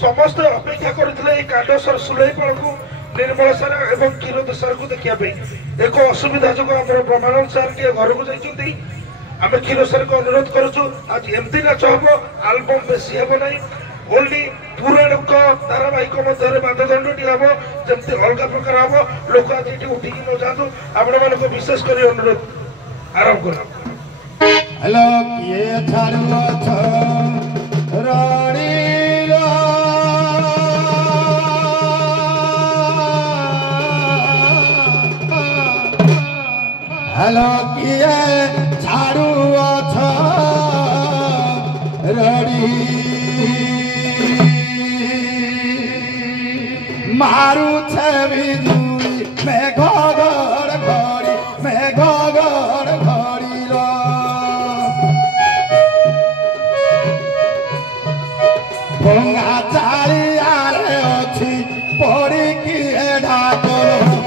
समस्त अपेक्षा करते कांडसर सुलेपाल को निर्मल सार और क्षीरोद सार को देखा एक असुविधा जो ब्रह्मानंद सार के घर को जाती आम क्षीर सार को अनुरोध करुचु आज एमती नाच हम आलबम बेसी हम ना ओनली पुराणिक धारावाहिक मध्य बाददंडी हम जमी अलग प्रकार हम लोक आज ये उठिकी न जातु आपण मान विशेष कर अनुरोध आरंभ कर हेलो किए छाड़ुअछ रानी हेलो किए छाड़ुअछ रड़ी मारू छवि मेघ घर घड़ी मेघ घर घड़ी भंगा चारियारे अच्छी पड़ी किए ढाकर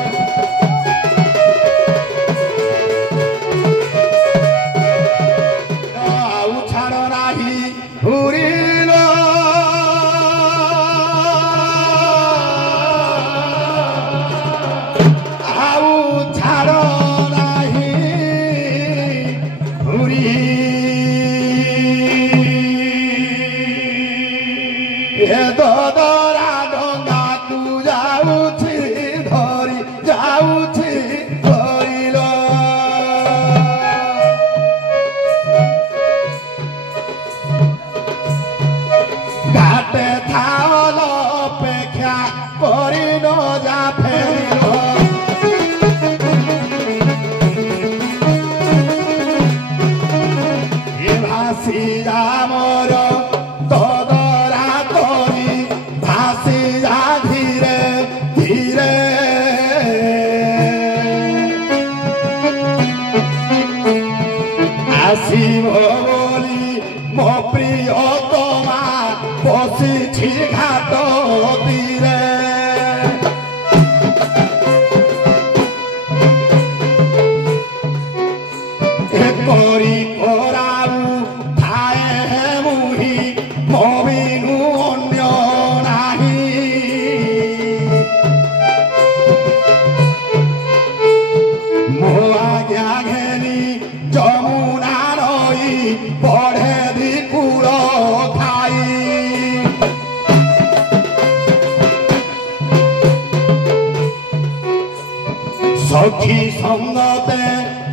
सखी संगते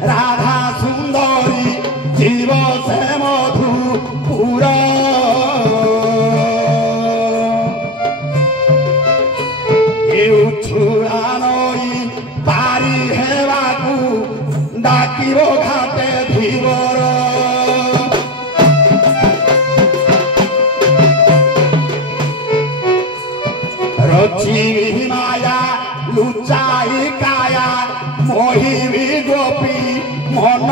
राधा सुंदरी जीव से मधुपुर छुआ नई पारी हेबाकू डाकिब घाटे धीवर रची माया लुचि ଲୁଚାଇ କାୟା ମୋହିବି ଗୋପୀ ମନ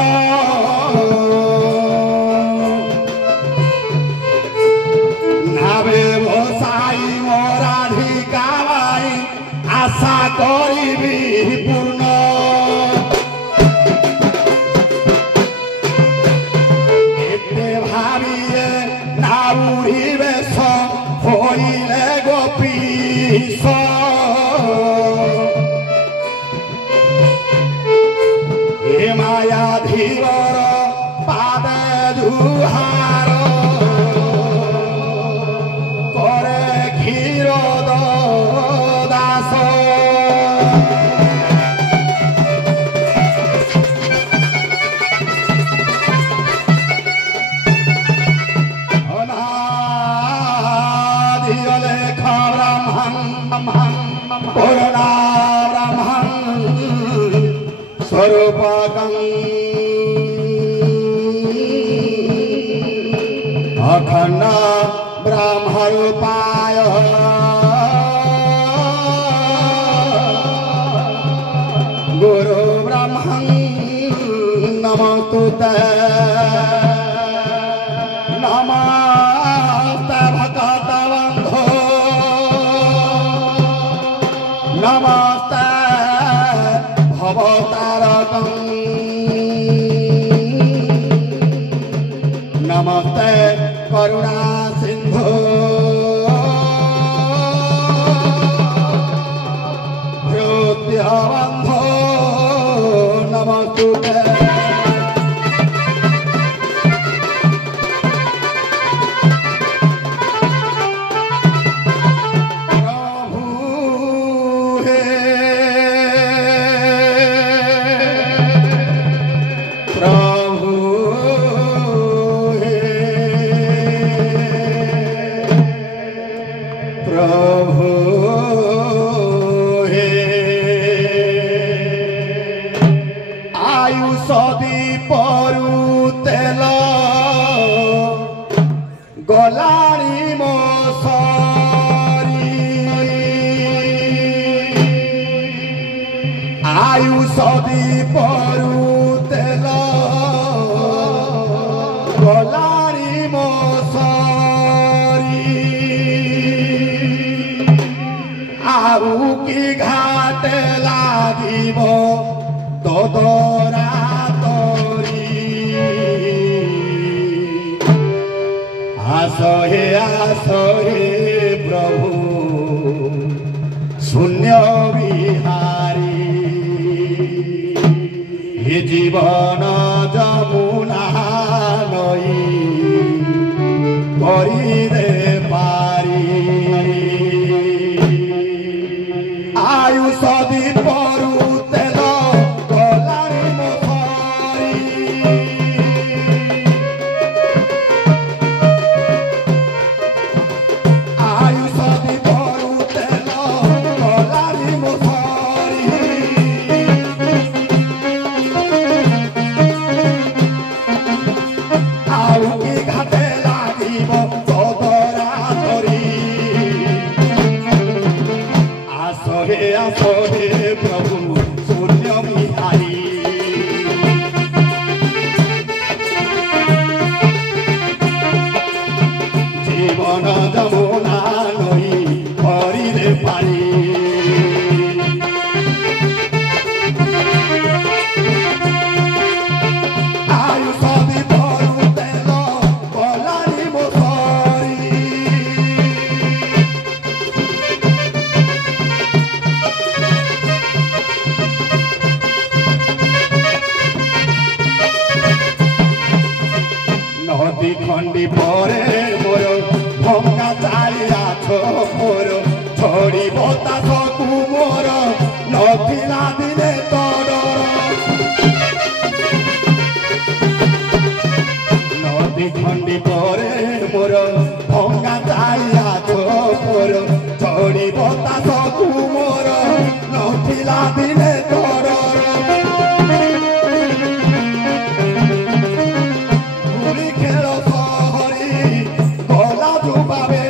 ନାବେ ବସାଇ ମୋରାଧିକା ଭାଇ আশা করিবি পূর্ণ এতে ভাবিয়ে না উড়িবে হইলে গোপীশ এ মায়া ধীবর পাদে জুহার করে ক্ষীর দাস করুণা ব্রহ্মণ স্বরূপকং অখণ্ড ব্রহ্মরূপায় গুরু ব্রহ্মণ নমস্তুতে নমস্তে ভক্তবন্ধো নমস্তে ভবতারকং নমস্তে করুণা সিন্ধু হৃদয়বন্ধো নমস্তুতে গলারি মশারি আয়ুষ দীপরু তেল গলারি মশারি ଆଉ କି ଘାଟେ ଲାଗିବ ତୋଦରା ତୋରି ଆସ ହେ ପ୍ରଭୁ ଶୂନ୍ୟ ବିହାରୀ ଏ ଜୀବନ ଯମୁନା ନଈ କରିଦେ ପାରି আয়ুষ দীপরু তেল গলারি মশারি আয়ুষ দীপরু তেল গলারি মশারি আউ কি ঘাটে লাগিব তদরা ধরি আসরে প্রভু শূন্য বিহারী জীবন যমুনা নই হরিরে পারি আয়ুষ দীপরু তেল গলারি মশারি নদী খন্ডি পরে মোর ভঙ্গা চালিয়াছ মোর ছড়ি বতাসকু মোর নথিলা দিলে তর নদী খন্ডি পরে মোর ভঙ্গা চালিয়াছ মোর ছড়ি বতাসকু মোর নথিলা দিলে তর খেল সহরি গলা ডুবাবে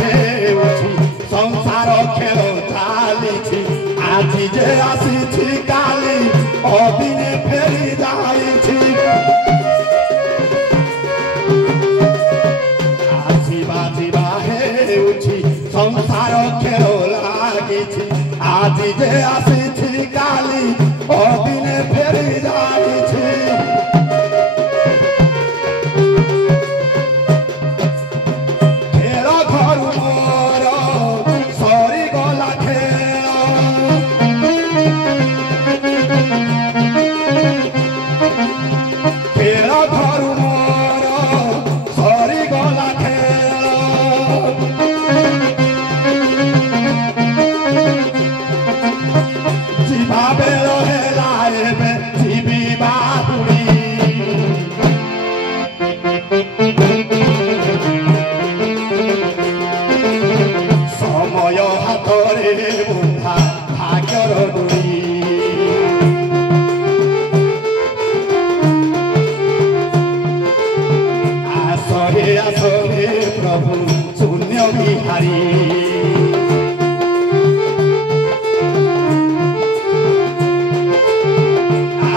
ହେଉଛି ସଂସାର ଖେଳ ଚାଲିଛି ଆଜି ଯେ ଆସିଛି କାଲି ଅଦିନେ ଫେରି ଯାଇଛି ଆସିବା ଯିବା ହେଉଛି ସଂସାର ଖେଳ ଲାଗିଛି ଆଜି ଯେ ଆସିଛି କାଲି ଅଦିନେ ଫେରି ଯାଇଛି प्रभु शून्य बिहारी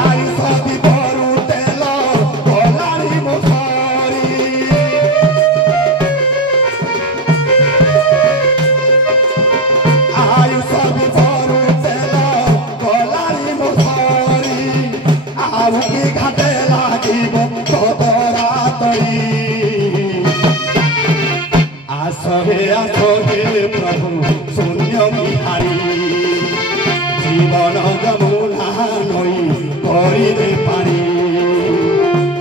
आई सदी भरू तेल गलारी मोसरी आई सदी भरू तेल गलारी मोसरी आउ की घाटे लागिब तोरा तई आसहे प्रभु शून्य बिहारी जीवन जमुना नई करे पारी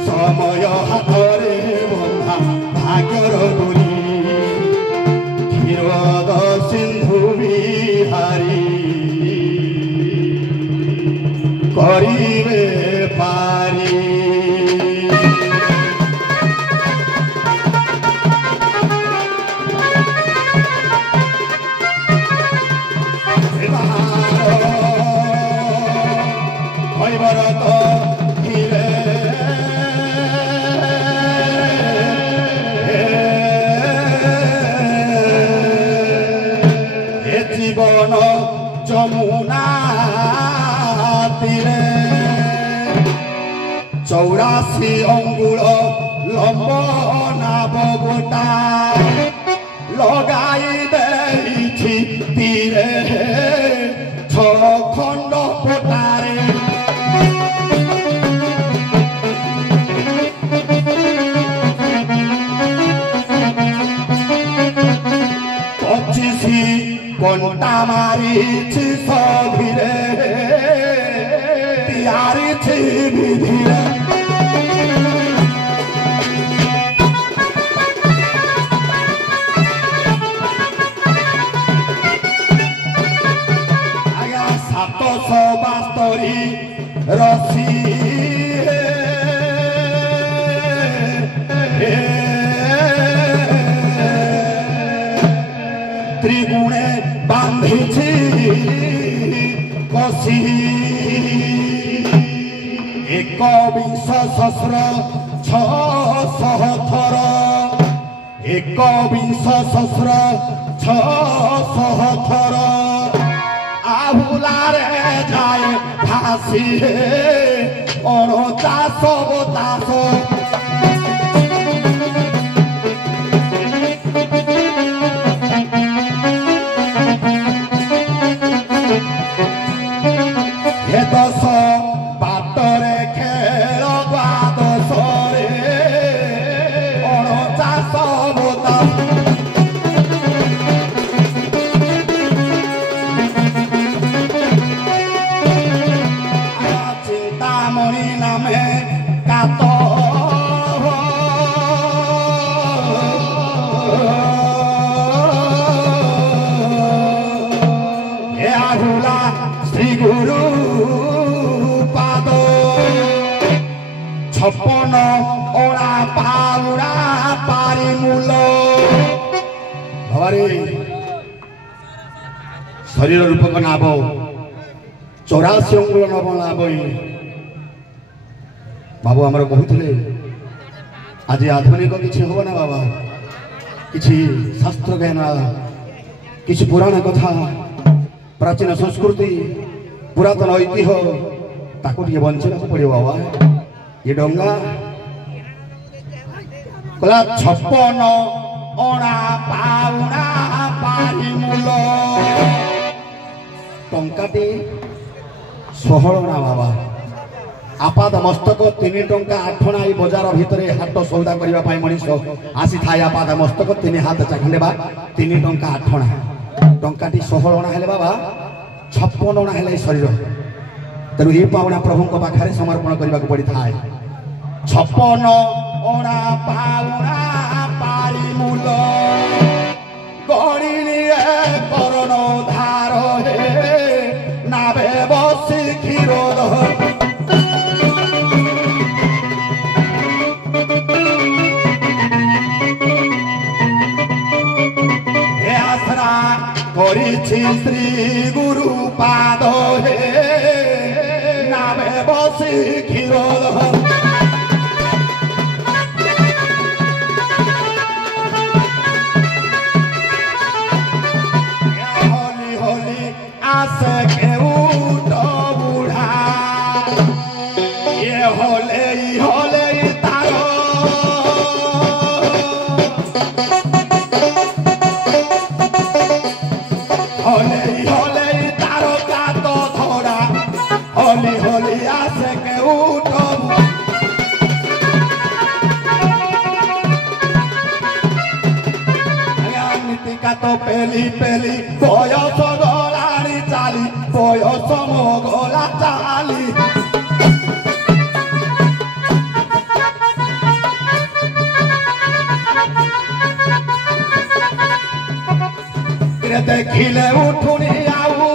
समय हाथरे बंधा भाग्यर डोरी क्षीरद सिंधु बिहारी करिबे पारी जीवन जमुना तीरे 84 अंगुल लंब नाव गोटा लगाई देछि तीरे 6 खंड पोटारे कंटा मारिछि सभिरे तियारिछि विधिरे आया 772 रसी त्रिगुणे बांधिछि कसी 21 सहस्र 600 थर 21 सहस्र 600 थर आहुलारे जाए फांसी 49 10 बाटरे खेल द्वादशरे 49 चिंतामणि नामे कात आहुला श्री गुरु 56 ओला पाउरा पारी मूल भवारी शरीर रूपक नाभ 84 अंगुल नव नाभ बाबू आमर कहते आज आधुनिक किसी हम ना बाबा किसी शास्त्र ज्ञान किसी पुराण कथा प्राचीन संस्कृति पुरातन ऐतिह्य ताको टे बंचना पड़ो बाबा ये डंगा कला 56 अणा पाउना पाही मूल टंकाटी 16 अणा बाबा आपाद मस्तक 3 टंका 8 अणा बजार भितर हाट सौदा करने मनीष आसी थाए आपाद मस्तक 3 हाथ चाखंडे 3 टंका 8 अणा टंकाटी 16 अणा हेले बाबा 56 अणा हेले शरीर तेणु ये पावना प्रभु पाखे समर्पण करने को पड़ी था 56 अणा पाउना पाली मूल गणी करण धार हे नाभे बसी क्षीर आसरा करिछि श्री गुरु पाद हे नाभे बसी क्षीर आसे के उठ बुढ़ा ये होले तारो होले तारो का तो थोड़ा होली आसे के उठ नीति का तो पहली बयस गलानी चाली बयस मोगला चाली देखिले उठुनी आऊ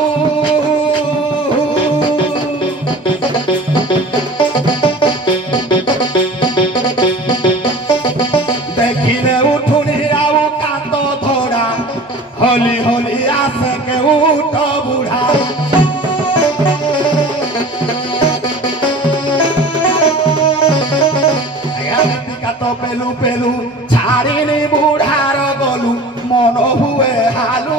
देखिले उठुनी आऊ का तो थोड़ा होली आसे के उठ बुढ़ा तो पेलू छाड़ी बुढ़ार गलू मन हुए हालू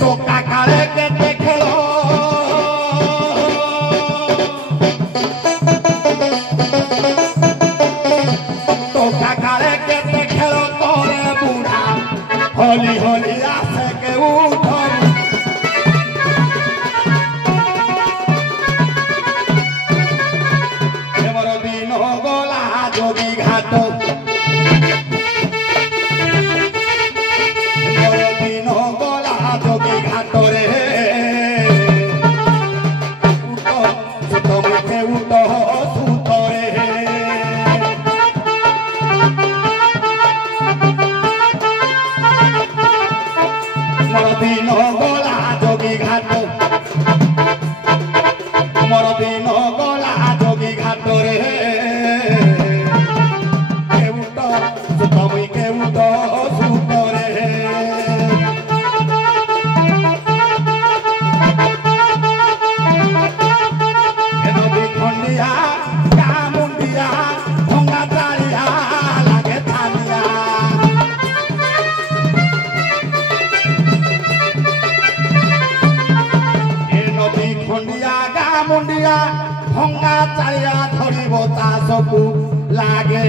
टोका काले के देखलो टोका काले के देखलो तोरे बुढ़ा होली आसे के उठ दिन गला जोगी घाट दिन गला जोगी घाट रे उठ मुखे उठ सुत रे मोर दिन गला जोगी घाट मोर दिन गला जोगी घाट रे मुंडिया भंगा चारिया धरिब तासकु लागे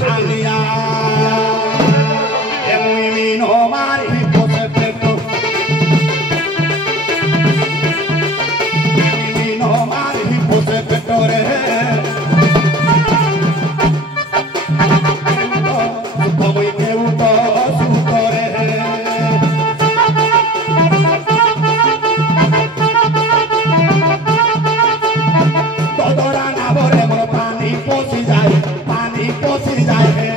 छानिया एमुई मीन मारी पोसे पेटो मीन मारी पोसे पेटो रे कबई के उठ सुत रे पानी पोसी जाए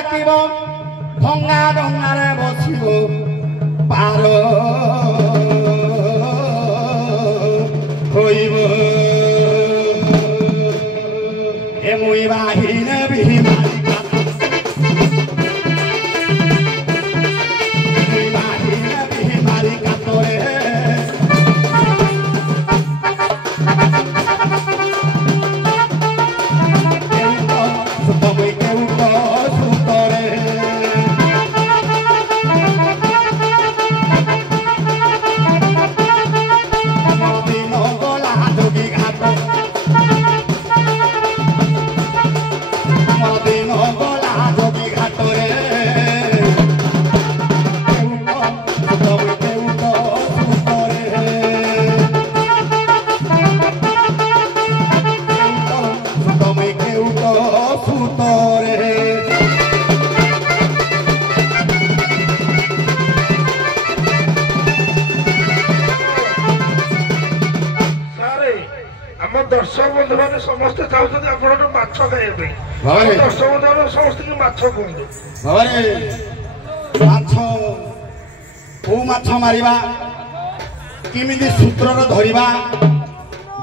ডাকিব ভঙ্গা ডঙ্গারে বসিব পার হইব এ মুই বাহিনে বিহিমারি মুই বাহিনে বিহিমারি কাতরে दर्शक बंधु मैंने समस्ते चाहते आपण माछ खाइबे दर्शक बंधु समस्त की माछ कहतु माछ को माछ मारिबा किमिति सूत्र धरिबा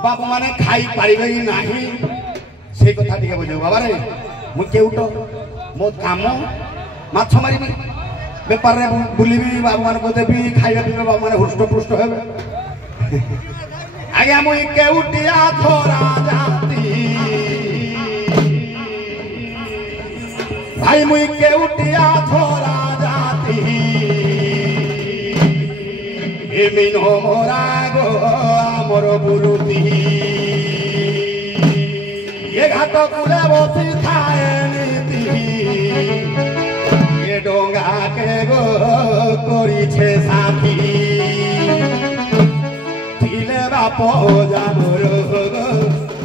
बाप माने खाई पारिबे कि नाही से कथा टिके बुझो बाबा रे मु केउट मो काम माछ मारिबी बेपार रे बुलिबी बाबू मान को देबी खाइबा पिबा बाबू माने हुष्ट पुष्ट हेबे आज्ञा मुई केउटिया थोरा जाती भाई मुई केउटिया थोरा जाती ए मिनो मोरा गो आमर बुरुती ये घाट कुले बसी थाए नीति ये डोंगा के गो करिछे साथी बाप जानवर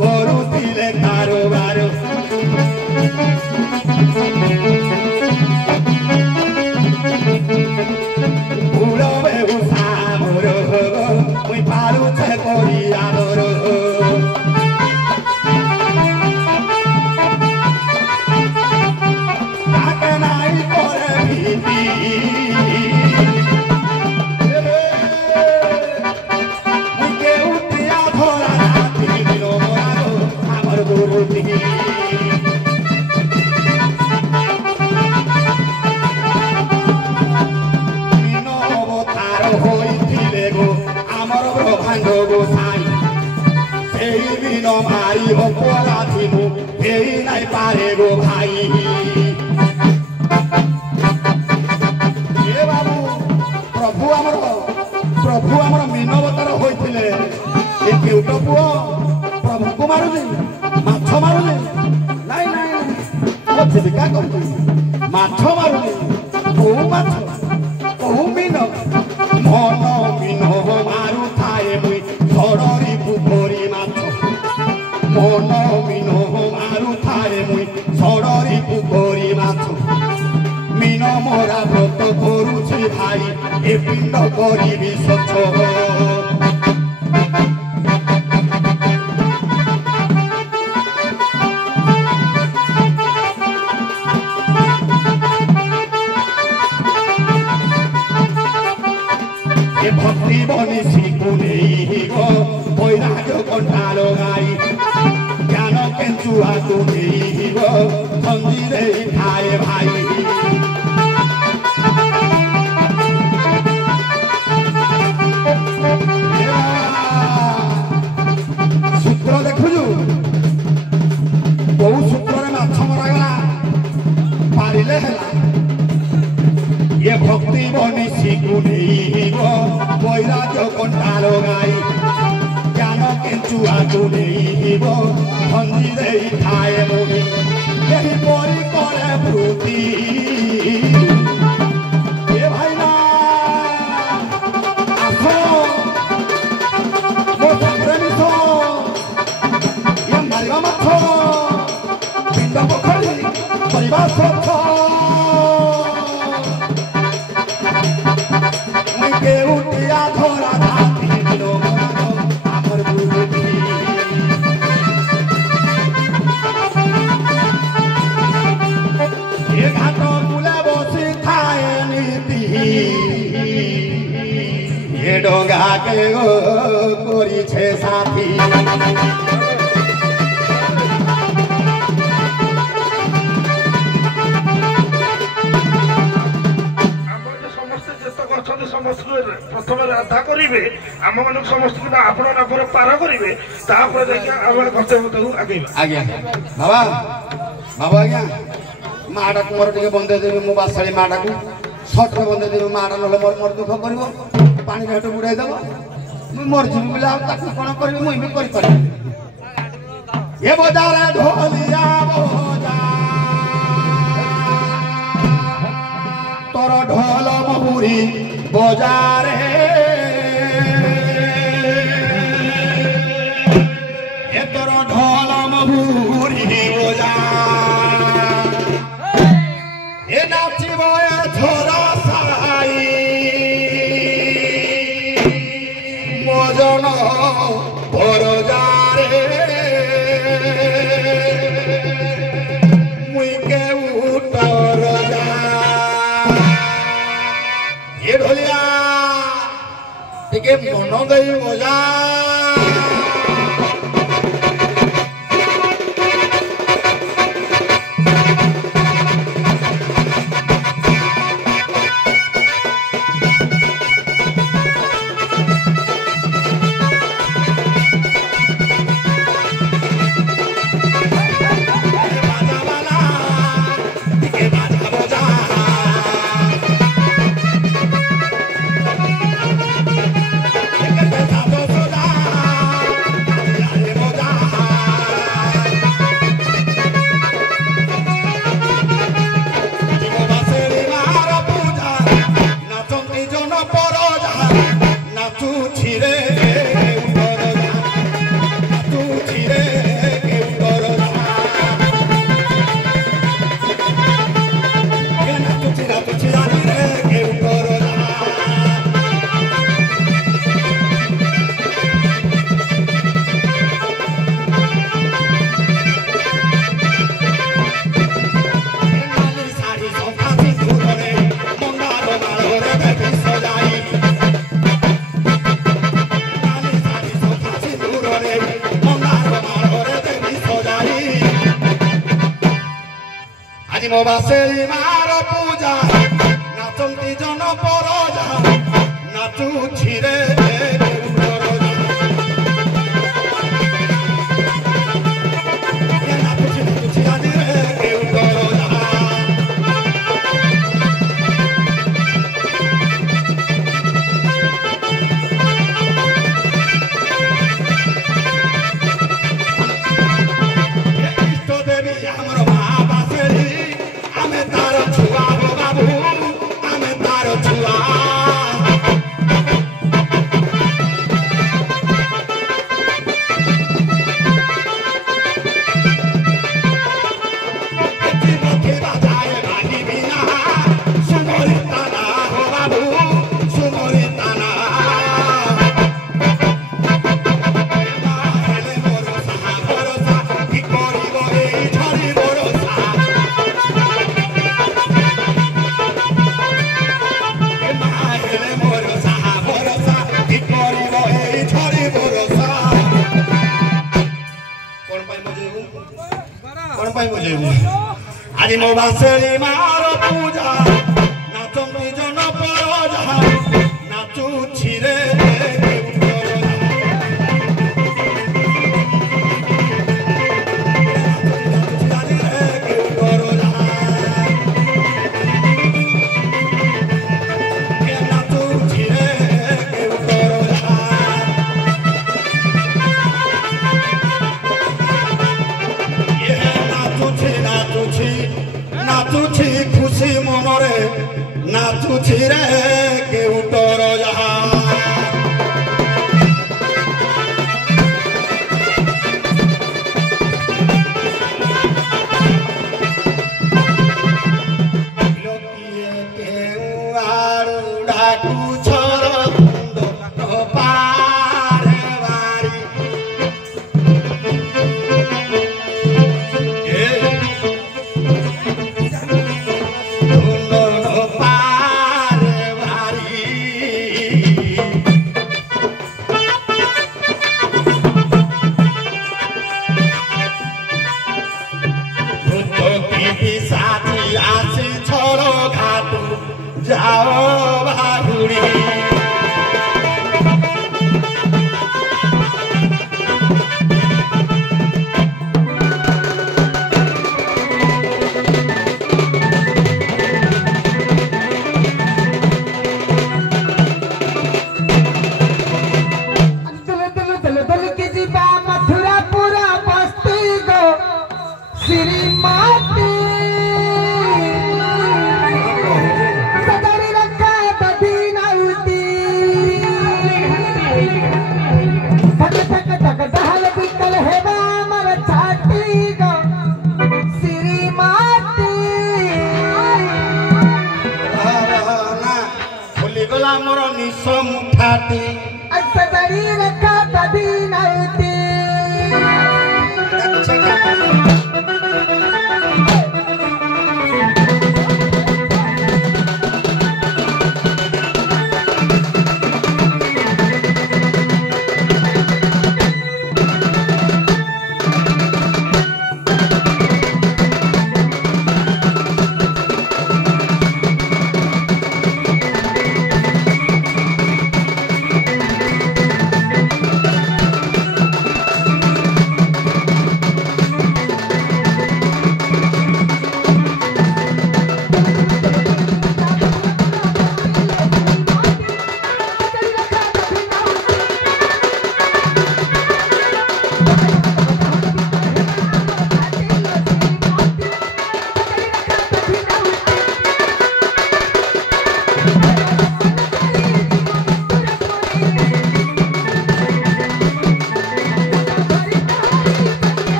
करुले कारोबार बुढ़ बेहुसा मोर मुई पारुछे करी आदर ताके नाई करे भीति मारी अपराधी मु नहीं पारे गो भाई ए बाबू प्रभु आमर मीनवतार होइथिले ए केउट पुओ प्रभु को मारुले माछ मारुले नाही नाही ओ जीविका करती माछ मारुले को माछ को मीन मन मीन मारु थाए मुई धररी पुखरी माछ मन मीन मारु थाए मुई धररी पुखरी माछ मीन मोरा व्रत करुछि भाई ए पिंड करिबी स्वच्छ भक्ति बनी शिकुने गो बैराग्य कंटा लगाई ज्ञान केंचुआ तुने गो संजीरे खाए भाई सूत्र देखुजु बहु सूत्र माछ मरागला पारिले हेला ये भक्ति बनी शिकुने गो बैराग्य कंटा लगाई ज्ञान केंचुआ तुने गो संजीरे खाए मुनि यही परी करे ब्रुति ए भाई ना आखो मो संग्रे मिथो ये मारिबा माछ पिंड पोखरी परिबा स्वच्छ केउटिया थोरा धाती लो आमर बुरुती ये घाट কাকে করিছে সাথী प्रथम राधा करेंगे आम मान समस्त आपण नापर पार करेंगे तापर कर्तव्य आगे आज्ञा बाबा बाबा आज्ञा माटा को मोर टे बंदे देवी मो बासाड़ी माटा को सटरे बंदे देवी माटा नले मोर मोर दुख करिवो पानी हेट बुड़ाई देबो मु मर जिबि बोले आ ताकि कोन करबी मुई भी करि पारि ए बजारे ढोलिया बजा तोर ढोल महुरी बजारे ए तोर ढोल महुरी बजा ए नाचिब ए छोरा साई मजन बरजारे मुई के उतर जा ये ढोलिया टिके मन गई मजा मो बासेरी मार पूजा नाचंती जन परजा नाचू छिरे आज मो बासेरी मार पूजा नाचंती जन परजा नाचू छिरे नाचुछि खुशी मनरे नाचुछि रे के उतर जहा लोकिए के आरु डाकू छोर तो पारे वारी पारे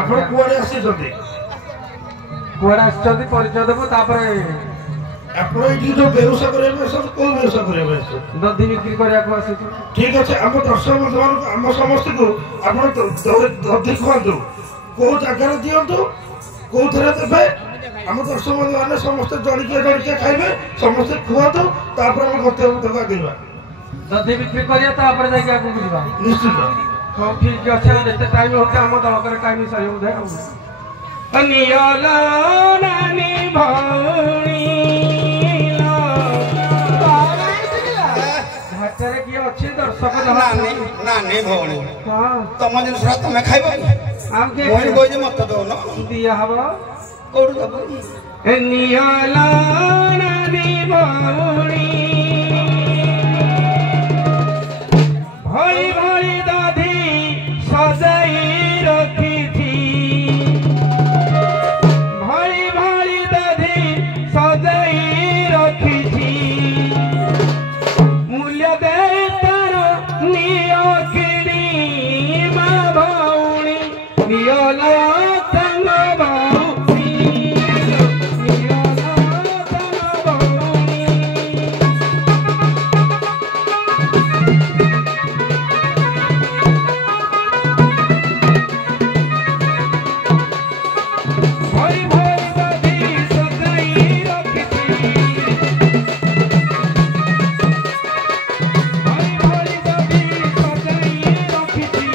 ଆପଣ କୁଆଡ଼େ ଆସିଛନ୍ତି? କୁଆଡ଼େ ଆସିଛନ୍ତି ପରିଚୟ ଦେବୁ ତାପରେ ଆପଣ ଏଇଠି ଯୋଉ ବ୍ୟବସାୟ କରିବାକୁ ଆସିଛନ୍ତି କୋଉ ବ୍ୟବସାୟ କରିବାକୁ ଆସିଛନ୍ତି? ଦଧି ବିକ୍ରି କରିବାକୁ ଆସିଛୁ। ଠିକ ଅଛି ଆମ ଦର୍ଶକ ବନ୍ଧୁମାନଙ୍କୁ ଆମ ସମସ୍ତଙ୍କୁ ଆପଣ ଦଧି ଖୁଆନ୍ତୁ କୋଉ ଜାଗାରେ ଦିଅନ୍ତୁ କୋଉଥିରେ ଦେବେ ଆମ ଦର୍ଶକ ବନ୍ଧୁମାନେ ସମସ୍ତେ ଜଣିକିଆ ଖାଇବେ ସମସ୍ତେ ଖୁଆନ୍ତୁ ତାପରେ ଆମେ ଗତ୍ୟକୁ ଆଗେଇବା। ଦଧି ବିକ୍ରି କରିବା ତାପରେ ଯାଇକି ଆଗକୁ ଯିବା ନିଶ୍ଚିତ। ହଉ ଠିକ ଅଛି ଆଉ ଯେତେ ଟାଇମ ହଉଛି ଆମ ଦଳକରେ ଟାଇମ ସରିବ ବୋଧେ ଆଉ ନିୟଲ ନାନୀ ଭଉଣୀ ଘାଟରେ କିଏ ଅଛି ଦର୍ଶକ ନାନୀ ଭଉଣୀ ହଁ ତମ ଜିନିଷ ତମେ ଖାଇବ ଆଉ କିଏ କହୁଛି ମତେ ଦଉନ ଦିଆ ହବ କୋଉଠୁ ଦବ ନିୟଲ ନାନୀ ଭଉଣୀ ଭଳି ଭଳି ଦଧି ସଜାଇ ରଖିଛି ଭଳି ଭଳି ଦଧି ସଜାଇ ରଖିଛି ମୂଲ୍ୟ ଦେଇ ତାର ନିୟ କିଣି ମା ଭଉଣୀ ନିୟଲ ସାଙ୍ଗ ଭଉଣୀ ନିୟଲ ସାଙ୍ଗ ଭଉଣୀ ଭଳି ଭଳି ଦଧି ସଜାଇ ରଖିଛି ଭଳି ଭଳି ଦଧି ସଜାଇ ରଖିଛି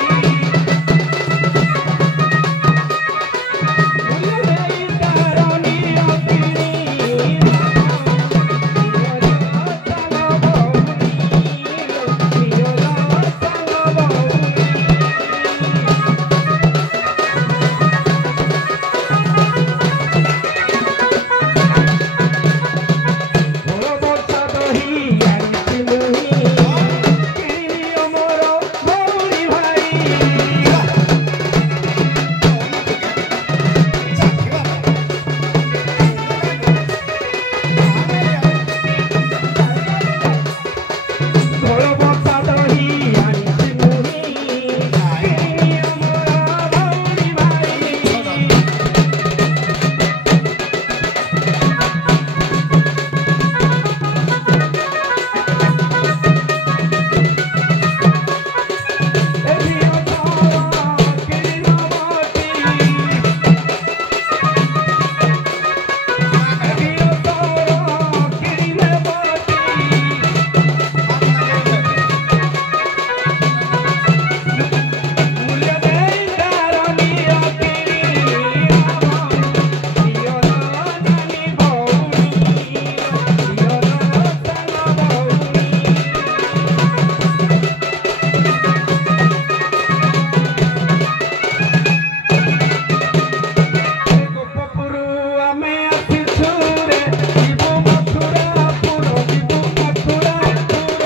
ମୂଲ୍ୟ ଦେଇ ତାର ନିୟ କିଣି ନିୟଲ ସାଙ୍ଗ ଭଉଣୀ ଭୋଳ ବର୍ଷା ଦହି ଆଣିଛି ମୁହିଁ କିଣିନିଅ ମୋର ଭଉଣୀ ଭାଇ ଭୋଳ ବର୍ଷା ଦହି ଆଣିଛି ମୁହିଁ କିଣିନିଅ ମୋର ଭଉଣୀ ଭାଇ ଗୋପପୁର ଆମେ ଆସିଛୁ ରେ ଯିବୁ ମଥୁରାପୁର ଯିବୁ ମଥୁରାପୁର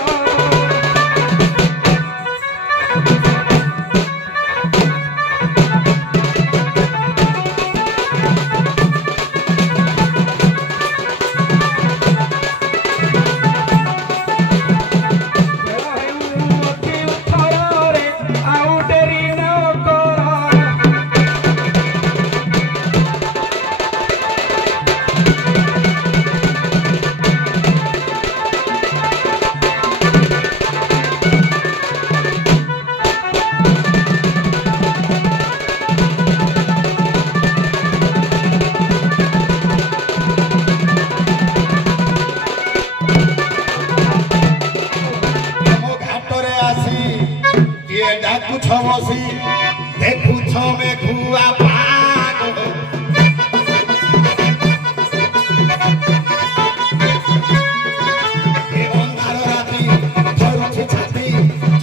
ଖେଳ ହେଉଅଛି ଉତ୍ତରରେ ଆଉ ଡେରି ନ କର ମୋ ଘାଟରେ ଆସି କିଏ ଡାକୁଛ ବସି ଦେଖୁଛ ମେଘୁଆ ପାଗ ଏ ଅନ୍ଧାର ରାତି ଧରୁଛି ଛାତି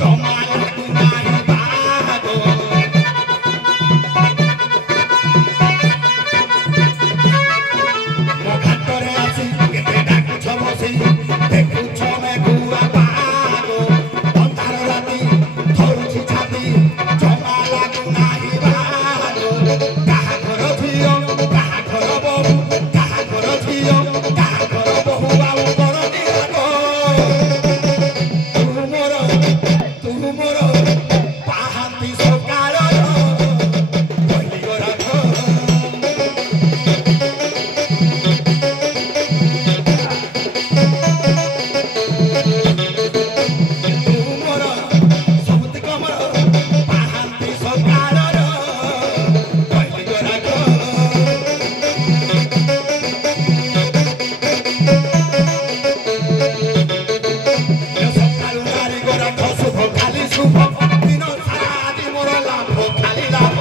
ଜମା ଲାଗୁନାହିଁ ବାଗ ମୋ ଘାଟରେ ଆସି କେତେ ଡାକୁଛ ବସି ଦେଖୁଛ ମେଘୁଆ ପାଗ ଅନ୍ଧାର ରାତି ଧରୁଛି ଛାତି ଜମା ଲାଗୁନାହିଁ ବାଗ କାହା ଘର ଝିଅ କାହା ଘର ବୋହୂ କାହା ଘର ଝିଅ କାହା ଘର ବୋହୂ ଆଉ କରନ୍ତି ରାଗ ତୁ ମୋର ପାହାନ୍ତି ସକାଳ କହିଲି ଗରା दिन सारा आदि मोर लाभ खाली लाभ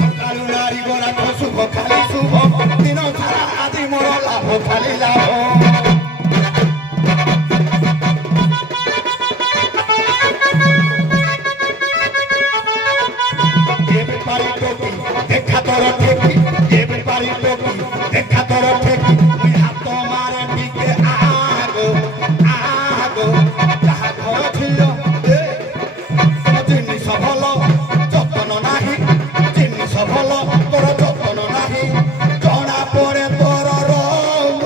सकाळु नारी गोरा शुभ खाली शुभ दिन सारा आदि मोर लाभ खाली लाभ देखा तोर ठेकी ये बेपारी टोकी देखा तोर ठेकी मुई हाथ मारे टिके आगो आगो जहा घर छियो ए जिनिस भल जतन नाही जिनिस भल तोर जतन नाही जणा पड़े तोर रंग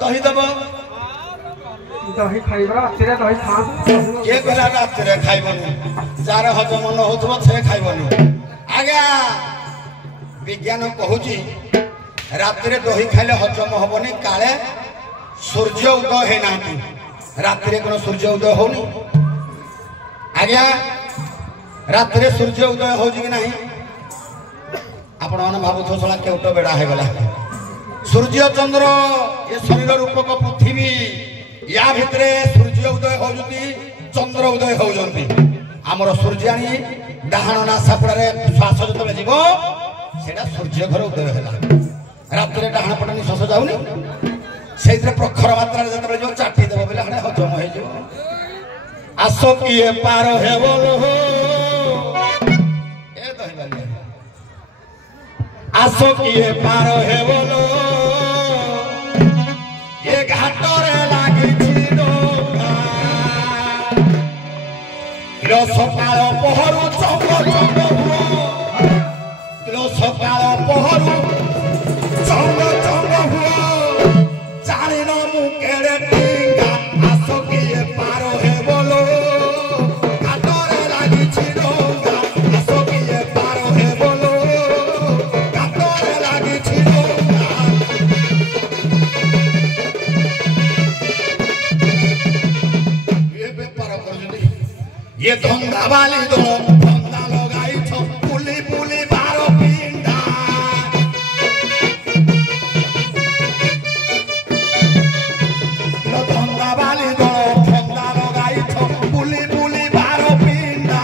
दही दब दही खाइबा रातिरे दही खा के कहला रातिरे खाइबनी जार हजम न होतब से खाइबनी आज्ञा विज्ञान कहूची रातिरे दही खाइले हजम हबनी काले सूर्य उदय हे नांती रातिरे कोन सूर्य उदय होनी आज्ञा रातिरे सूर्य उदय होजी कि नाही आपण मन भाबुथो सला केउटो बेडा हे गला सूर्य चंद्र ये शरीर रूपक पृथ्वी या भितरे सूर्य उदय होजुती चंद्र उदय होजुती हमर सूर्याणी डाहाण नासापड़े श्वास जो जीव सेटा सूर्य घर उदय है रात डाहाण पटे निश्वास जाऊनी से प्रखर मात्रा जो जो चाटी देव बोले हाँ हजम हो आस किए पार हे बोलो आस किए पार हे बोलो ये घाटरे लागी किलो सकाळ पहरु चंग चंग हुओ किलो सकाळ पहरु चंग चंग हुओ जानिन मु केड़े टिंगा आस किए पार हे बोलो घाटरे लागी छिडोंगा आस किए पार हे बोलो घाटरे लागी छिडोंगा ये बेपार कर ये धंधा वाली दो धंधा लगाई छो पुली पुली बारो पिंडा धंधा वाली दो धंधा लगाई छो पुली पुली बारो पिंडा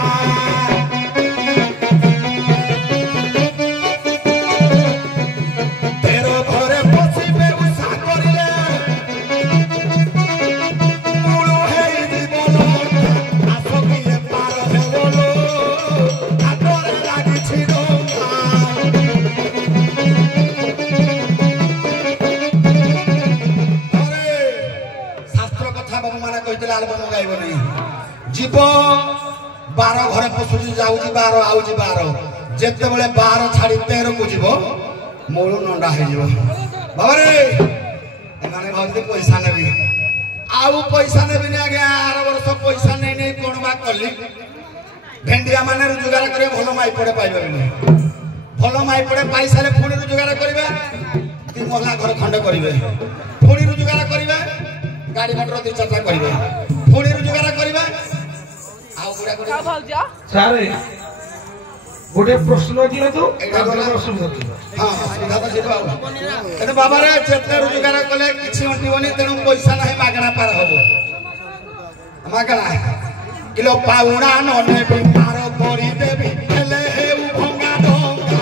तेरो घरे पसी बेउसा करिले मुळो हेई बोलो जीव 12 घरे पशुची जाऊची 12 आउची 12 जेते बेले 12 छाड़ी 13 को जीव मूल नंडा हे जीव बाबा रे एमाने भाउती पैसा नेबी आउ पैसा नेबी ने आगे आर वर्ष पैसा नै नै कोन बा कली भेंडिया माने रोजगार करे भलो माई पड़े पाइबे नै भलो माई पड़े पैसा ले पुणी रोजगार करिवे ती मोहला घर खंड करिवे पुणी रोजगार करिवे गाड़ी मोटर 2-4टा करिवे पुणी रोजगार करिवे सारे गोटे प्रश्न दियो तो असुविधा हां सुविधा तो जीव एते बाबा रे जेते रोजगार कले किछि हटिबनी तेनु पैसा नाही मागणा पार हबो मागणा किलो पाउणा नने भी पार करी देबी हेले हेउ भंगा डोंगा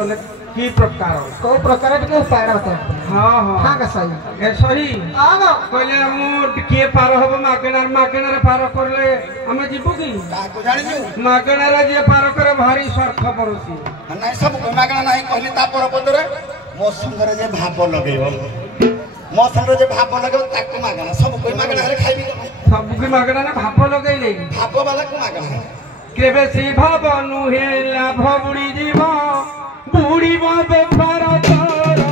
कले की प्रकार को प्रकार टिके उपाय बता हां हां हां का सही ए सही आगो कहले मु के पार हबो मागणार पार करले हम जीवो की काको जानि छु मागणार जे पार करे भारी स्वार्थ पड़ोसी नाही सब मागणा नाही कहली ता पर पदरे मो संगरे जे भाप लगेबो मो संगरे जे भाप लगेबो ताको मागणा सब कोई मागणा रे खाइबी सब के मागणार ना भाप लगैले भाप वाला को मागणा केबे से भावनु हेला भबुड़ी जीव बुड़ी बेफार तोरा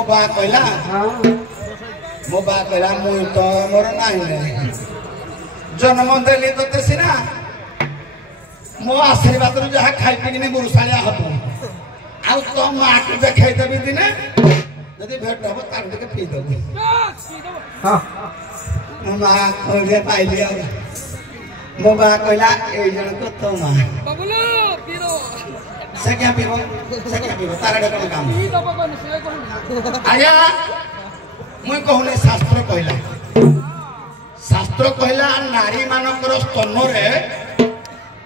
मो बा कहला मो बा कहला मु तो मोर नाही जन्म देली तो सिना मो आशीर्वाद रु जहा खाई पिनी गुरुसालिया हबो आ तो मां के देखाई देबी दिने यदि भेट हबो तार देके पी देबो हां मां कहले पाइली मो बा कहला ए जन को तो मां बाबुलो पीरो से क्या पीबो तार डे कोन काम आया मुई कहले शास्त्र कहला नारी मानकर स्तन रे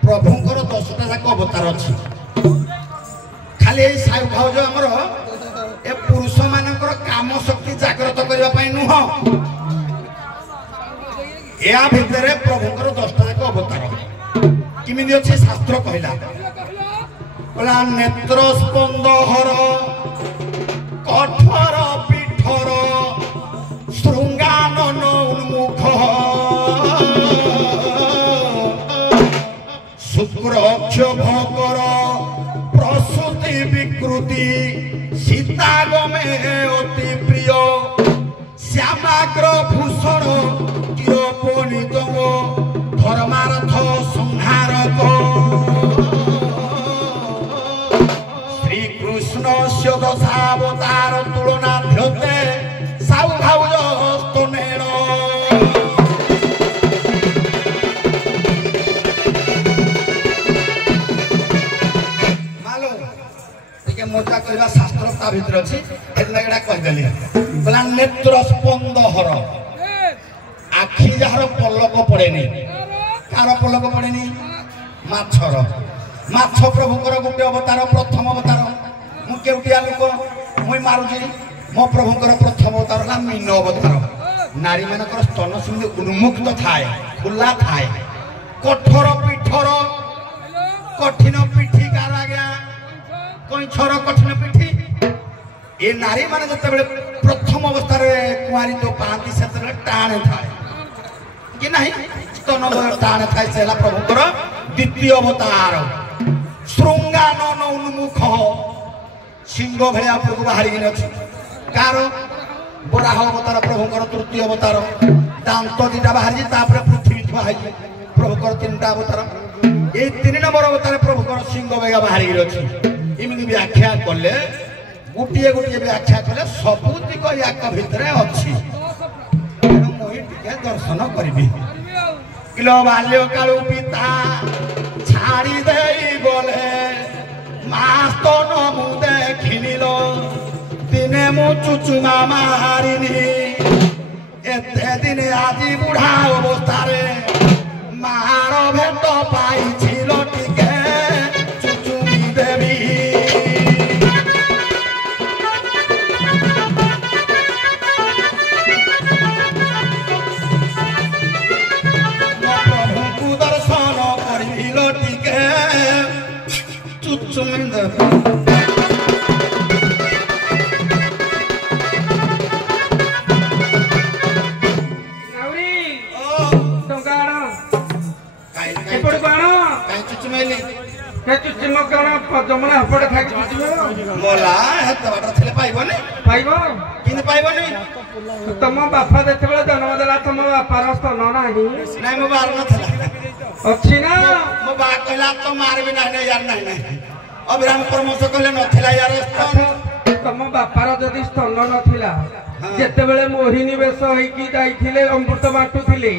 प्रभुंकर 10टा जाक अवतार अछि खाली साउ भाउज हमर ए पुरुष मानकर काम शक्ति जागृत करबा पई नुह या भितरे प्रभुंकर 10टा जाक अवतार किमिति अछि शास्त्र कहला नेत्र स्पंद हर कठोर पीठर शृंगानन उन्मुख शुक्र भकर प्रसूति विकृति सीतागमे अति प्रिय श्यामाग्र भूषण चिरपणितम धर्मार्थ संहारक श्रीकृष्ण से दशावतार तुलना ध्यते साउ भाउज स्तनेर मजा करवा शास्त्र ता भीतर अछि एतना एडा कह देली बोला नेत्र स्पंद हर आखि जहर पलक पड़ेनी कार पलक पड़ेनी माछर माछ प्रभुकर गोटे अवतार प्रथम अवतार मु केउटिया लोक मुई मारुजी मो प्रभुकर प्रथम अवतार ना मीन अवतार नारी मानकर स्तन सिंधु उन्मुक्त थाए खुला थाए कठोर पीठर कठिन पिठी कार आज्ञा कोई छोर कठिन पिठी ए नारी माने जते बेले प्रथम अवस्था रे कुआरी तो पांती सेते टाणे थाए कि नाही स्तन टाणे थाए सेला प्रभुकर द्वितीय अवतार शृंगानन उन्मुख सिंह भलिया प्रभु बाहरी गिन अछि कार बराह अवतार प्रभुकर तृतीय अवतार दांत दिटा बाहरी तापर पृथ्वी थुआ है प्रभुकर तीनटा अवतार ए 3 नंबर अवतार प्रभुकर सिंह बेगा बाहरी गिन अछि इमिति व्याख्या कले गुटिए गुटिए व्याख्या कले सबुतिक याक भितरे अछि मोहि टिके दर्शन करबी किलो बाल्य कालु पिता छाड़ी देई बोले मास्तन मु देखिनिलो दिने मु चुचुमा मारिनी एते दिने आजी बुढ़ा अवस्था रे मार भेट पाइछिलो टिके चुचुमी देवी जमुना हपड़े खाई मोला हेत बाटर थले पाइबनी पाइबो किन पाइबनी तुम बापा देते बेले जन्म देला तुम बापार स्तन नाही नाही मो बार न थला अछि ना मो बा कहला तो मारबी नाही यार नाही अभिराम परमोश कहले न थला यार स्तन तुम बापार जदि स्तन नथिला जेते बेले मोहिनी बेश होई जाइथिले अमृत बाटुथिले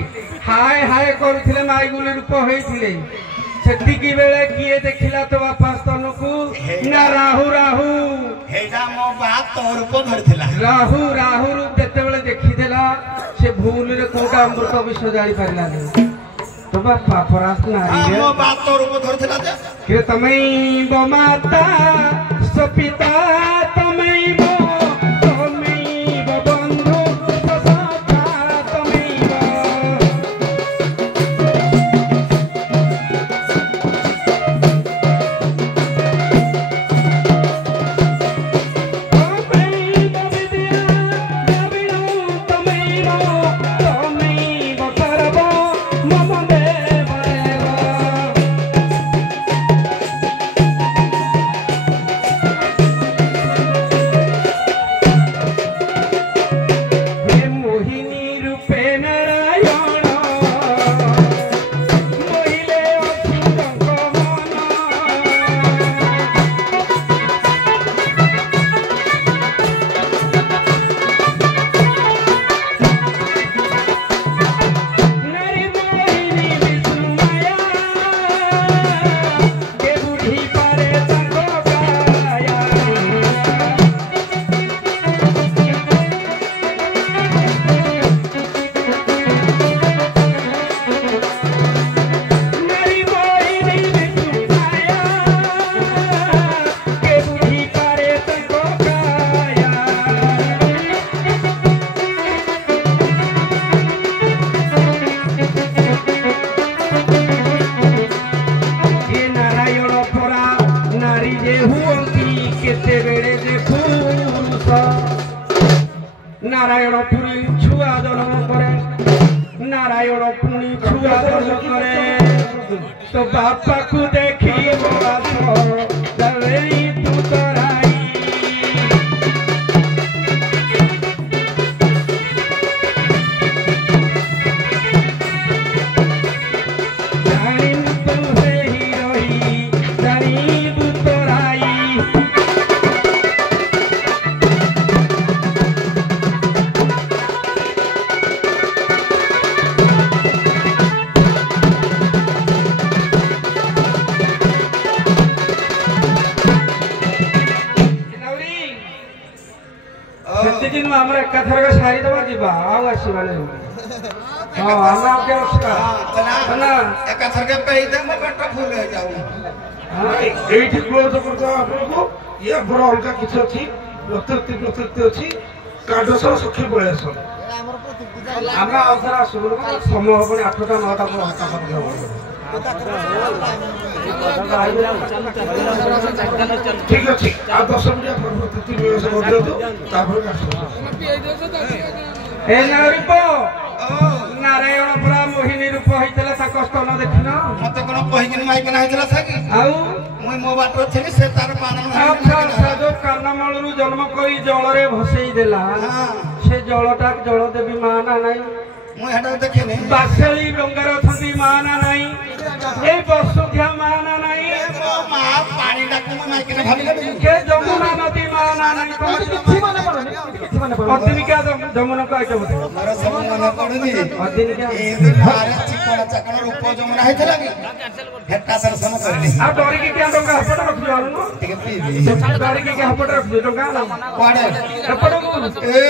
हाय हाय करूथिले माईगुली रूप होइथिले सेतिकी बेले किए देखिला तो बापा स्तन को ना राहु राहु हेडा मो बात तोर को धरथिला राहु राहु रूप जेते बेले देखि देला से भूल रे कोटा अमृत विश्व जारी परला नहीं तो बापा परास नारी रे मो बात तोर को धरथिला जे के तमई बो माता सो पिता तमई बो तमई बो बंधु सो सखा तमई बो नारायण पुरी छुआ जन्म करे नारायण पुरी छुआ जन्म करे तो बापा को देखी बाप दवेरी तू तराई जानी तू है ही रही जानी तू तराई दिन में हमरा कथर का सारी दबा जीवा आओ आशीर्वाद हां हमरा के आवश्यकता ना एक कथर के पे दे मैं बेटा फूल हो जाऊ हां एठी क्लोज कर दो आपको ये बड़ा अलगा किछ अछि व्यक्तित्व अछि काडसर सखी बळेस हमरा अवसर सुबह समय होबनी 8टा 9टा को हाता कर ठीक अछि आ 10 मिनिट प्रति व्यवस्था कर दो तापर ए नारीप नारायण पुरा मोहिनी रूप होइतला ताक स्तन देखिन मते कोन कहि कि माइक नाइतला सकी आउ मुई मो बाटर छली से तार पान अच्छा जो कर्णमलरू जन्म करी जलरे भसेई देला से जलटा जल देवी माना नाही मुई हटा देखिनी बासली गंगार अथंती माना नाही ए बसुध्या माना नाही मो मा पानी डाक मुई माइक ने भाबिले के जमुना नदी माना नाही किछि माने पड़नी किछि माने पड़नी अदिनिका जमुना को आके बोले मारा सब मन पडुनी अदिनिका ए दिन मारे चिकन चकन रूप जमुना हैतला कि हेटा दर्शन करली आ डरी के क्या डंगा हपट रख दियो ठीक पीबी डरी के क्या हपट रख दियो डंगा ना कोडे हपट को ए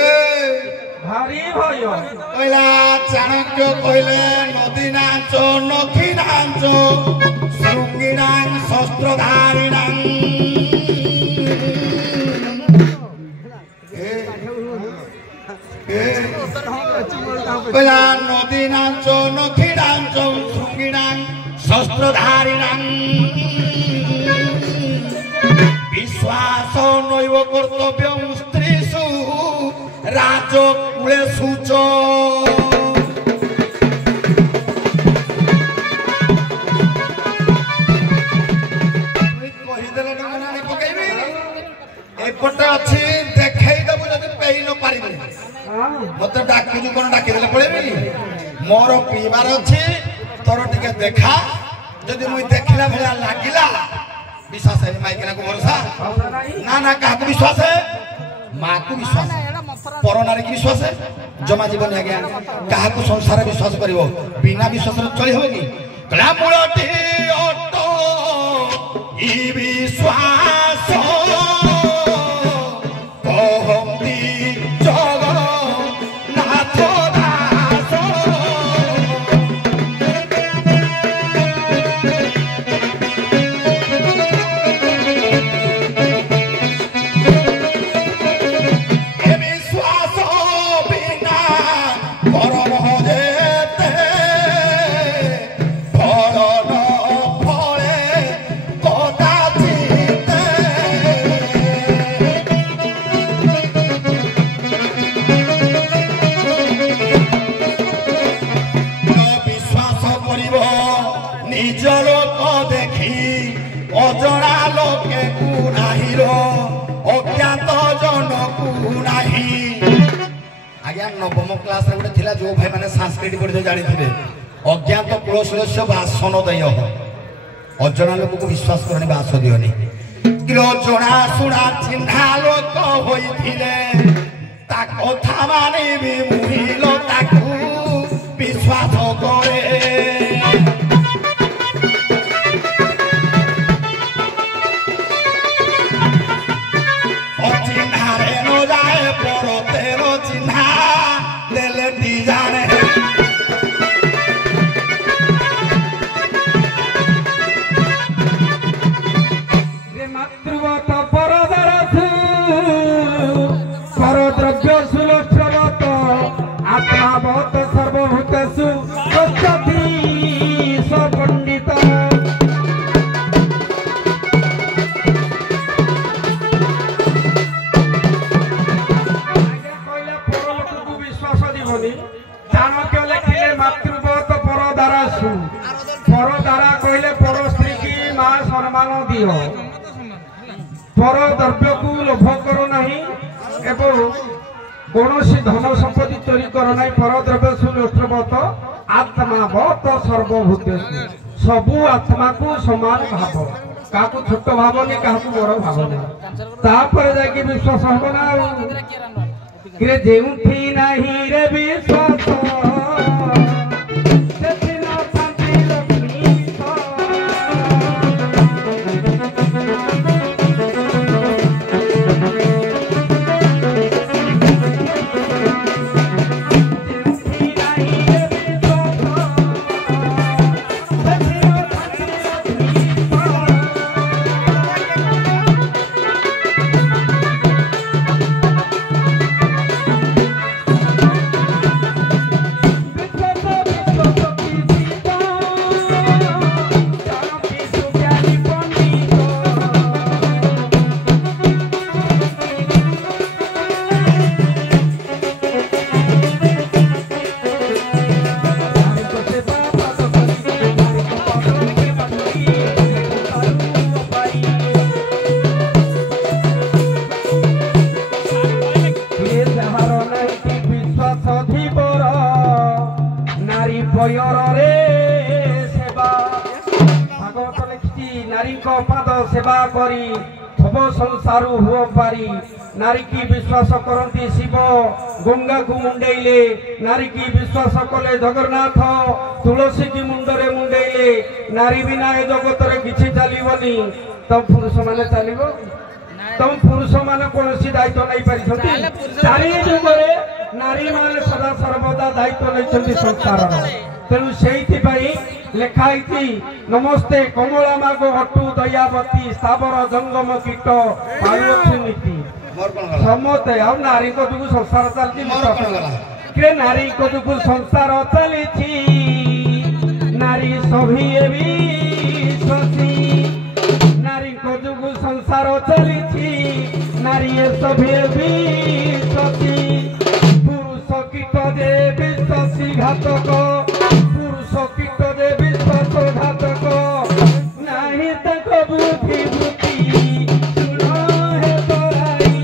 भारी भयो কইলা চাণক্য কইলে নদী নাচ নখী নাচ শৃঙ্গিনাং শস্ত্রধারিণাং কইলা নদী নাচ নখী নাচ শৃঙ্গিনাং শস্ত্রধারিণাং বিশ্বাস নৈব কর্তব্যং স্ত্রীষু রাজকুলে সূচ কহিদেলে ডঙ্গনানি পকাইবি এপটে আছে দেখাই দেবু যদি পেই ন পারিবি মতে ডাকিজু কোন ডাকি দেলে পড়েবি মোর পিবার আছে তোর টিকে দেখা যদি মুই দেখিলা ভলা লাগিলা বিশ্বাস है माइकना को भरोसा ना ना काकू विश्वास है माँ को विश्वास है परनारी की विश्वास है जमा जीवन आज्ञा कहा को संसार विश्वास करिवो बिना विश्वास रे चली होबे की कला मूलटी ऑटो ई विश्वास कहंती जगत नाथ दास অজনা লোকে কুনাহির অজ্ঞাত জনকু নাহি আজ্ঞা নবম ক্লাস রে গোটে থিলা जो भाई माने संस्कृत पढ़ि जानि थिले अज्ञात कुलशस्य भाषण दय अजना लोक को विश्वास करनी बास दियोनी किलो जणा सुना चिन्हा लोक होइथिले ता कथा माने भी मुहिलो ताकू विश्वास करे परद्रव्य सुलक्षवत ଆସିବନି ଚାଣକ୍ୟ ଲେଖିଲେ ମାତୃବତ ପର ଦ୍ୱାରା ସୁ ପର ଦ୍ୱାରା କହିଲେ ପର ସ୍ତ୍ରୀ କି ମା ସମ୍ମାନ ଦିଅ ପର ଦ୍ରବ୍ୟକୁ ଲୋଭ କର ନାହିଁ ଏବଂ କୌଣସି ଧନ ସମ୍ପତ୍ତି ଚୋରି କର ନାହିଁ ପର ଦ୍ରବ୍ୟ ସୁନଷ୍ଟବତ ଆତ୍ମା ବତ ସର୍ବଭୂତେଷୁ ସବୁ ଆତ୍ମାକୁ ସମାନ ଭାବ କାହାକୁ ଛୋଟ ଭାବନି କାହାକୁ ବଡ ଭାବନି ତାପରେ ଯାଇକି ବିଶ୍ୱାସ ହବ ନା ଆଉ ଯେଉଁଠି ନାହିଁ ରେ ବିଶ୍ୱାସ ସେଠି ନଥାନ୍ତି ଲକ୍ଷ୍ମୀ सेवा करी सब संसार हुआ पारी नारी की विश्वास करती शिव गंगा को मुंडेले नारी की विश्वास कले जगन्नाथ तुलसी की मुंडरे मुंडेले नारी बिना ए जगत रे किछि चलीबनी तम पुरुष माने चलीबो तम पुरुष माने कोनसी दायित्व नै परिछथि चारि जुगरे नारी माने सदा सर्वदा दायित्व लैछथि संसार तेणु सेइथि पई लेखाई नमस्ते कमला मागो हटू दयावती स्थावर जंगम कीट पायुअक्षी नीति समते आ नारी को जुगु संसार चलती के नारी को जुगु संसार चली नारी सभी विश्वासी नारी को जुगु संसार चली नारी सभी विश्वासी पुरुष कीट दे विश्वासी घातक पुरुष कीट दे विश्वासघातक नाही तक बुद्धि बुद्धि सुन हे तोराई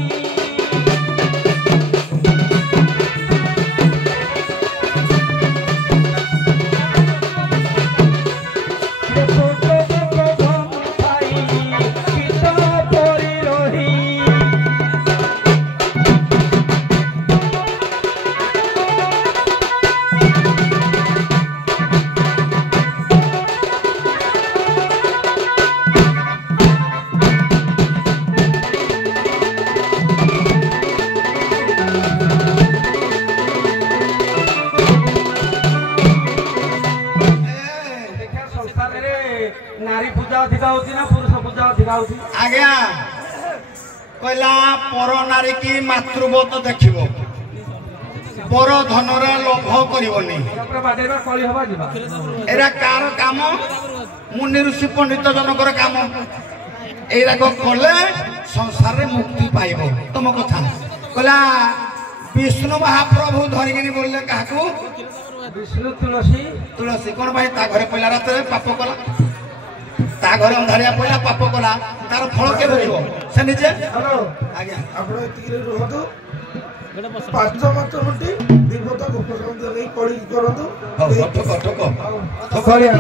आज्ञा कहला पर नारी की मातृवत देखिब पर धनर लोभ करनी एरा कार काम मुनि ऋषि पंडित जनकर काम एराक कले संसार में मुक्ति पाइब तुम कथा कहला विष्णु महाप्रभु धरिकी बोलले क्या विष्णु तुलसी तुलसी कौन भाई ता घरे पहला रात पाप कला ता घरे अंधारिया पहला पाप कला तार फल के भोगिबो से निजे हेलो आज्ञा आपण एतिरे रहतो 5 मिनिट दिवता गोपसंत लई कळी करतो ठोक कळिया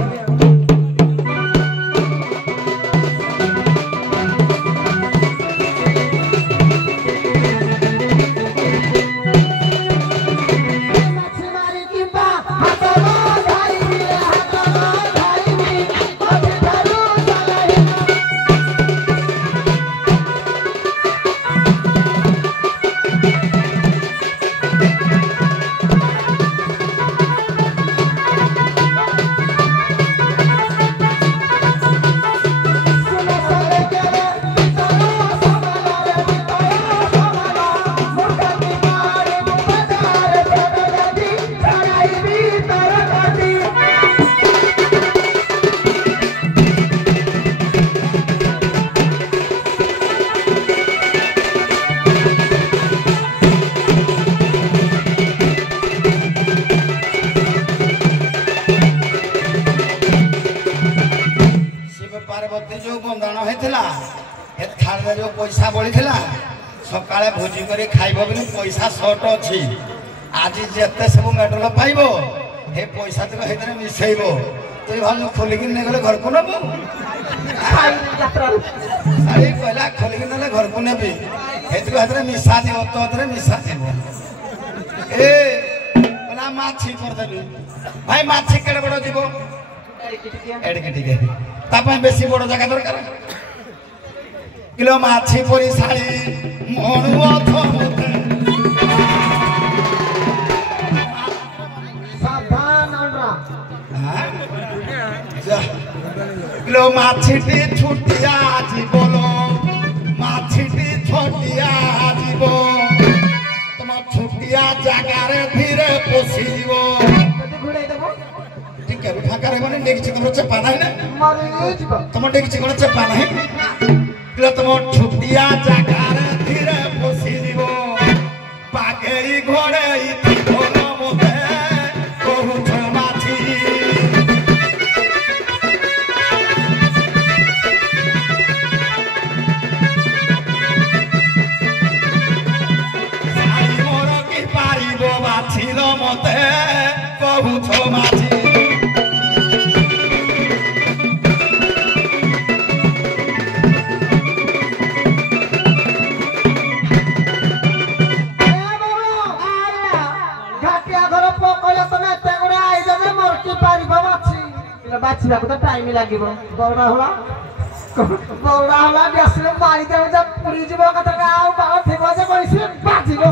ବାହାରେ ଯୋଉ ପଇସା ବଳିଥିଲା ସକାଳେ ଭୋଜି କରି ଖାଇବ ବୋଲି ପଇସା ସର୍ଟ ଅଛି ଆଜି ଯେତେ ସବୁ ମେଡଲ ପାଇବ ଏ ପଇସା ତକ ସେଇଥିରେ ମିଶେଇବ ତୁଇ ଭାବୁଛୁ ଖୋଲିକି ନେଇଗଲେ ଘରକୁ ନେବୁ ଶାଢ଼ୀ କହିଲା ଖୋଲିକି ନେଲେ ଘରକୁ ନେବି ସେଇଥିରୁ ସେଥିରେ ମିଶା ଯିବ ତୋ ହାତରେ ମିଶା ଯିବ ଏ କହିଲା ମାଛି କରିଦେବି ଭାଇ ମାଛି କେଡ଼େ ବଡ଼ ଯିବ ଏଡ଼ିକେ ଟିକେ ତା ପାଇଁ ବେଶୀ ବଡ଼ ଜାଗା ଦରକାର କିଲୋ ମାଛି ପରି ଶାଢ଼ୀ ମଣୁ কিলো মাছিটি ছুটিয়া জীবন মাছিটি ছটিয়া জীব তোমার ছুটিয়া জায়গারে ধীরে পশিব ଟିକେ ବି ଫାଙ୍କା ରହିବନି ଡେକିଛି ତମର ଚେପା ନାହିଁ ନା ତମ ଡେକିଛି କଣ ଚେପା ନାହିଁ କିଲୋ ତମ ଛୁଟିଆ ଜାଗାରେ ଧୀରେ ପଶିଯିବ ପାଗେଇ ଘୋଡ଼େଇ ଭଲ ମତେ କହୁଛ ମାଛି বাছিল মতে কহুছ মাছি ବାଛିବାକୁ ତ ଟାଇମ ଲାଗିବ ବଉଡ଼ା ହଳା ଆସିଲେ ମାରିଦେବେ ଯେ ପୁରୀ ଯିବ କଥା ଆଉ ବାଳ ଥିବ ଯେ କହିସି ବାଜିବ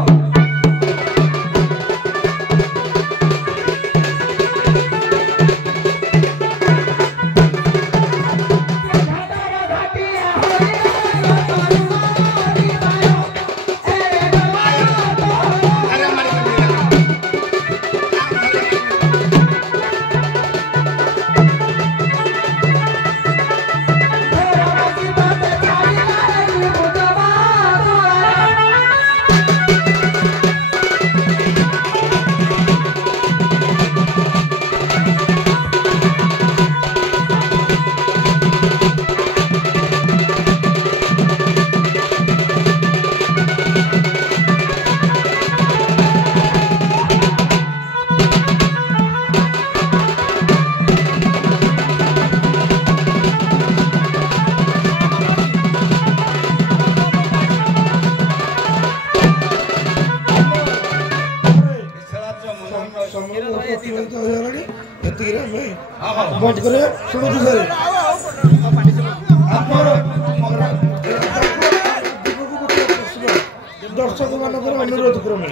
दर्शक मानकर अनुरोध क्रमे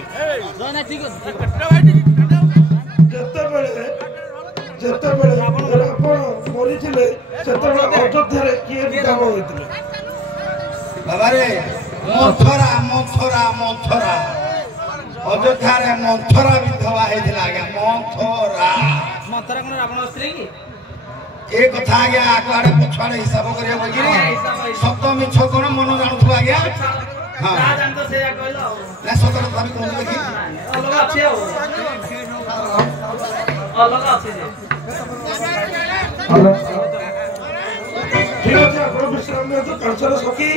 ଯେତେବେଳେ ଆପଣ ମରିଥିଲେ ସେତେବେଳେ ଅଯୋଧ୍ୟାରେ କିଏ ବିବାହ ହୋଇଥିଲେ ବାବାରେ ମନ୍ଥରା ମନ୍ଥରା ମନ୍ଥରା ଅଯୋଧ୍ୟାରେ ମନ୍ଥରା ବିଧବା ହେଇଥିଲା ଆଜ୍ଞା ମନ୍ଥରା ମନ୍ଥରା କଣ ଆପଣଙ୍କ ସ୍ତ୍ରୀ କି ଏ କଥା ଆଜ୍ଞା ଆଗୁଆଡେ ପଛଆଡେ ହିସାବ କରିବାକୁ କହିକିରି ସତ ମିଛ କଣ ମନ ଜାଣୁଥିବ ଆଜ୍ଞା ହଁ ଜାଣିତ ସେଇଆ କହିଲ ଆଉ ନା ସତର ଭାବି କହୁଛୁ ଦେଖି ଅଲଗା ଅଛି ଆଉ ଅଲଗା ଅଛି ଯେ ଠିକ ଅଛି ଆପଣ ବିଶ୍ରାମ ନିଅନ୍ତୁ କାର୍ଯ୍ୟର ସଖୀ